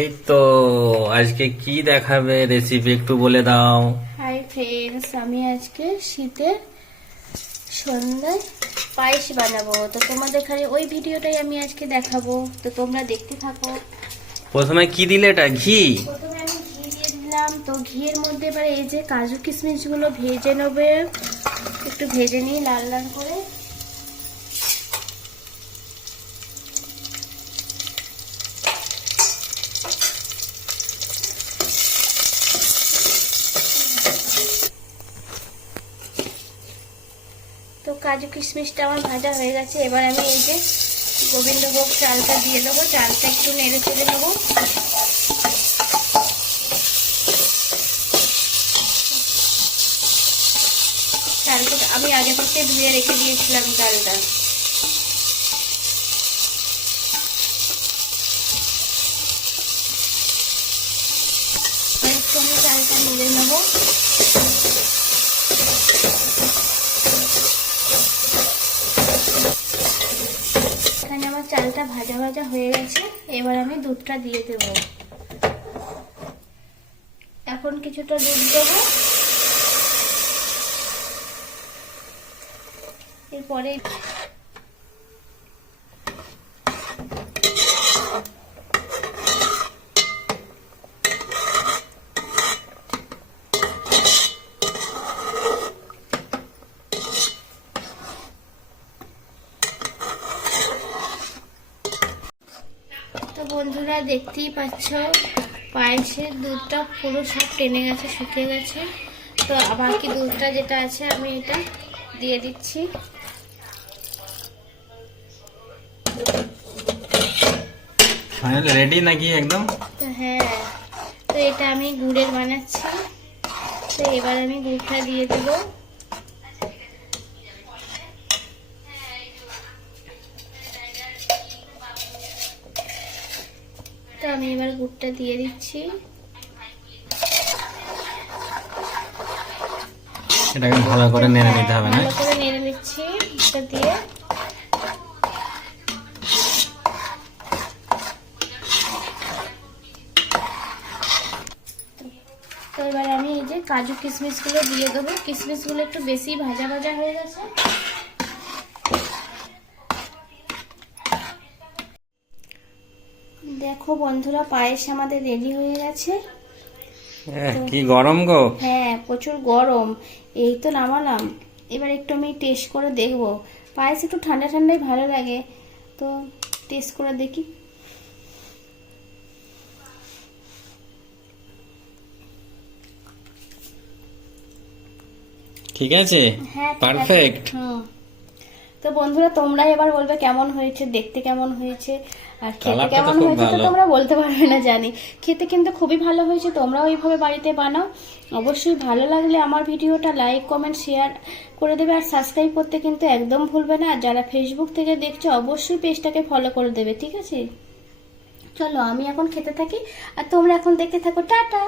এই তো আজকে কি দেখাবে? রেসিপি একটু বলে দাও। হাই ফ্রেন্ডস আমি আজকে শীতের সন্ধ্যায় পায়েস বানাবো। তো তোমাদের খালি ওই ভিডিওটাই আমি আজকে দেখাবো। তো তোমরা দেখতে থাকো। প্রথমে কি দিলে এটা? ঘি? প্রথমে আমি ঘি দিয়ে দিলাম। তো ঘিয়ের মধ্যে এবার এই যে কাজু কিশমিশগুলো ভেজে নেবে একটু ভেজে নিই লাল লাল করে। কাজু কিশমিশটা আমার ভাজা হয়ে গেছে। এবার আমি এই যে গোবিন্দভোগ চালটা দিয়ে দেবো। চালটা একটু নেড়ে চেড়ে নেব। চালটা আমি আগে থেকে ধুয়ে রেখে দিয়েছিলাম চালটা। চালটা নেড়ে নেব এখানে আমার চালটা ভাজা ভাজা হয়ে গেছে, এবার আমি দুধটা দিয়ে দেব। এখন কিছুটা দুধ দেবো। এরপরে তো বন্ধুরা দেখতেই পাচ্ছ পায়েসের দুধটা পুরো সব টেনে গেছে শুকিয়ে গেছে। তো বাকি দুধটা যেটা আছে আমি এটা দিয়ে দিচ্ছি। ফাইনাল রেডি নাকি একদম? হ্যাঁ তো এটা আমি গুড়ের বানাচ্ছি। তো এবার আমি গুড়টা দিয়ে দেব। তো আমি এবার গুড়টা দিয়ে দিচ্ছি। এটাকে ভালো করে নেড়ে নিতে হবে না? ভালো করে নেড়ে নিচ্ছি এটা দিয়ে। তো এবার আমি এই যে কাজু কিশমিশগুলো দিয়ে দেবো। কিশমিশগুলো একটু বেশি ভাজা ভাজা হয়ে গেছে। দেখো বন্ধুরা পায়েস আমাদের রেডি হয়ে গেছে। কি গরম গো। হ্যাঁ প্রচুর গরম। এই তো নামালাম। এবার একটু আমি টেস্ট করে দেখব। পায়েস একটু ঠান্ডা ঠান্ডাই ভালো লাগে। তো টেস্ট করে দেখি। ঠিক আছে? হ্যাঁ। পারফেক্ট হুম। তো বন্ধুরা তোমরা এবার বলবে কেমন হয়েছে দেখতে কেমন হয়েছে আর খেতে কেমন হয়েছে তো তোমরা বলতে পারবে না জানি। খেতে কিন্তু খুবই ভালো হয়েছে তোমরাও এইভাবে বাড়িতে বানাও। অবশ্যই ভালো লাগলে আমার ভিডিওটা লাইক কমেন্ট শেয়ার করে দেবে আর সাবস্ক্রাইব করতে কিন্তু একদম ভুলবে না। আর যারা ফেসবুক থেকে দেখছ অবশ্যই পেজটাকে ফলো করে দেবে ঠিক আছে? চলো আমি এখন খেতে থাকি আর তোমরা এখন দেখতে থাকো টাটা!